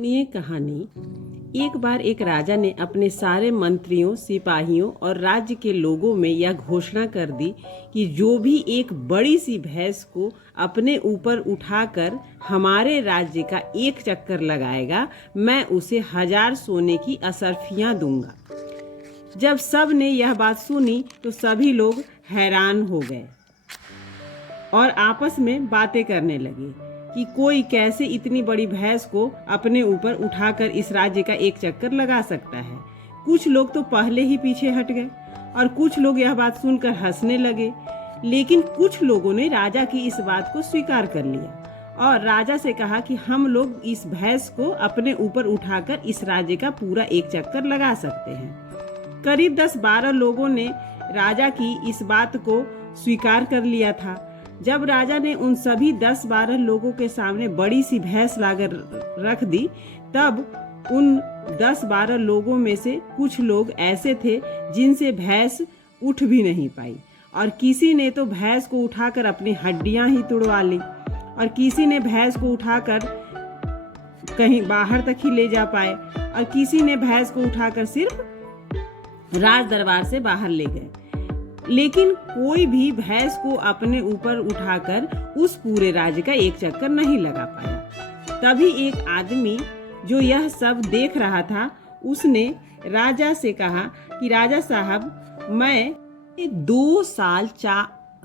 सुनिए कहानी। एक बार एक राजा ने अपने सारे मंत्रियों, सिपाहियों और राज्य के लोगों में यह घोषणा कर दी कि जो भी एक बड़ी सी भैंस को अपने ऊपर उठाकर हमारे राज्य का एक चक्कर लगाएगा, मैं उसे 1000 सोने की असरफियां दूंगा। जब सब ने यह बात सुनी तो सभी लोग हैरान हो गए और आपस में बातें करने लगे कि कोई कैसे इतनी बड़ी भैंस को अपने ऊपर उठाकर इस राज्य का एक चक्कर लगा सकता है। कुछ लोग तो पहले ही पीछे हट गए और कुछ लोग यह बात सुनकर हंसने लगे, लेकिन कुछ लोगों ने राजा की इस बात को स्वीकार कर लिया और राजा से कहा कि हम लोग इस भैंस को अपने ऊपर उठाकर इस राज्य का पूरा एक चक्कर लगा सकते हैं। करीब 10-12 लोगों ने राजा की इस बात को स्वीकार कर लिया था। जब राजा ने उन सभी 10-12 लोगों के सामने बड़ी सी भैंस लाकर रख दी, तब उन 10-12 लोगों में से कुछ लोग ऐसे थे जिनसे भैंस उठ भी नहीं पाई और किसी ने तो भैंस को उठाकर अपनी हड्डियां ही तुड़वा ली और किसी ने भैंस को उठाकर कहीं बाहर तक ही ले जा पाए और किसी ने भैंस को उठाकर सिर्फ राज दरबार से बाहर ले गए, लेकिन कोई भी भैंस को अपने ऊपर उठाकर उस पूरे राज्य का एक चक्कर नहीं लगा पाया। तभी एक आदमी जो यह सब देख रहा था, उसने राजा से कहा कि राजा साहब, मैं 2 साल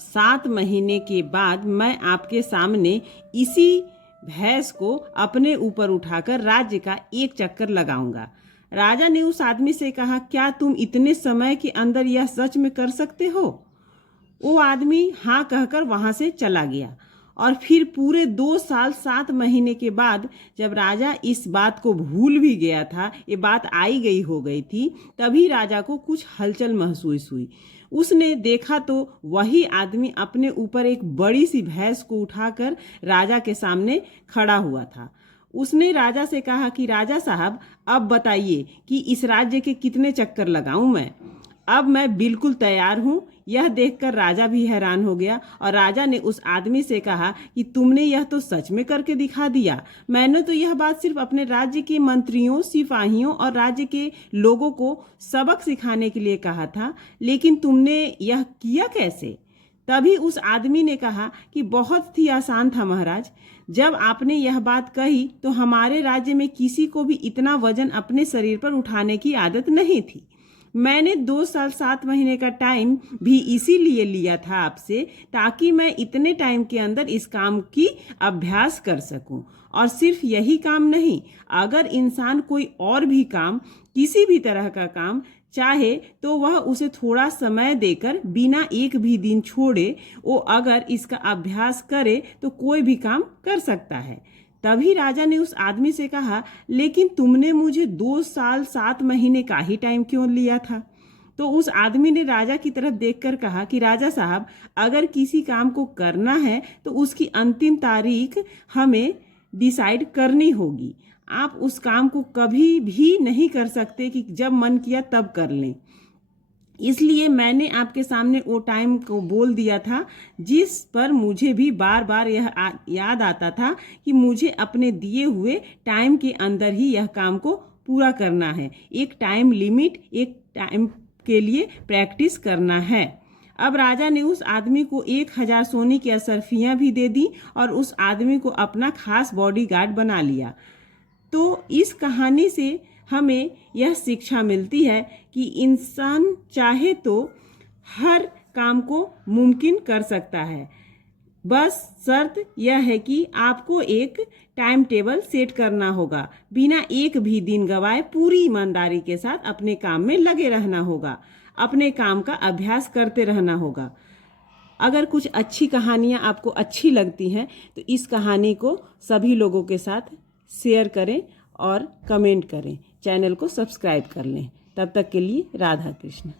7 महीने के बाद मैं आपके सामने इसी भैंस को अपने ऊपर उठाकर राज्य का एक चक्कर लगाऊंगा। राजा ने उस आदमी से कहा, क्या तुम इतने समय के अंदर यह सच में कर सकते हो? वो आदमी हाँ कहकर वहां से चला गया और फिर पूरे 2 साल 7 महीने के बाद जब राजा इस बात को भूल भी गया था, ये बात आई गई हो गई थी, तभी राजा को कुछ हलचल महसूस हुई। उसने देखा तो वही आदमी अपने ऊपर एक बड़ी सी भैंस को उठाकर राजा के सामने खड़ा हुआ था। उसने राजा से कहा कि राजा साहब, अब बताइए कि इस राज्य के कितने चक्कर लगाऊं मैं? अब मैं बिल्कुल तैयार हूं। यह देखकर राजा भी हैरान हो गया और राजा ने उस आदमी से कहा कि तुमने यह तो सच में करके दिखा दिया। मैंने तो यह बात सिर्फ अपने राज्य के मंत्रियों, सिपाहियों और राज्य के लोगों को सबक सिखाने के लिए कहा था, लेकिन तुमने यह किया कैसे? तभी उस आदमी ने कहा कि बहुत ही आसान था महाराज। जब आपने यह बात कही तो हमारे राज्य में किसी को भी इतना वजन अपने शरीर पर उठाने की आदत नहीं थी। मैंने 2 साल 7 महीने का टाइम भी इसीलिए लिया था आपसे, ताकि मैं इतने टाइम के अंदर इस काम की अभ्यास कर सकूं। और सिर्फ यही काम नहीं, अगर इंसान कोई और भी काम, किसी भी तरह का काम चाहे तो वह उसे थोड़ा समय देकर बिना एक भी दिन छोड़े वो अगर इसका अभ्यास करे तो कोई भी काम कर सकता है। तभी राजा ने उस आदमी से कहा, लेकिन तुमने मुझे 2 साल 7 महीने का ही टाइम क्यों लिया था? तो उस आदमी ने राजा की तरफ देखकर कहा कि राजा साहब, अगर किसी काम को करना है तो उसकी अंतिम तारीख हमें डिसाइड करनी होगी। आप उस काम को कभी भी नहीं कर सकते कि जब मन किया तब कर लें। इसलिए मैंने आपके सामने वो टाइम को बोल दिया था, जिस पर मुझे भी बार बार यह याद आता था कि मुझे अपने दिए हुए टाइम के अंदर ही यह काम को पूरा करना है। एक टाइम लिमिट, एक टाइम के लिए प्रैक्टिस करना है। अब राजा ने उस आदमी को 1000 सोने की असरफियां भी दे दी और उस आदमी को अपना खास बॉडीगार्ड बना लिया। तो इस कहानी से हमें यह शिक्षा मिलती है कि इंसान चाहे तो हर काम को मुमकिन कर सकता है। बस शर्त यह है कि आपको एक टाइम टेबल सेट करना होगा। बिना एक भी दिन गवाए पूरी ईमानदारी के साथ अपने काम में लगे रहना होगा। अपने काम का अभ्यास करते रहना होगा। अगर कुछ अच्छी कहानियाँ आपको अच्छी लगती हैं तो इस कहानी को सभी लोगों के साथ शेयर करें और कमेंट करें। चैनल को सब्सक्राइब कर लें। तब तक के लिए राधा कृष्ण।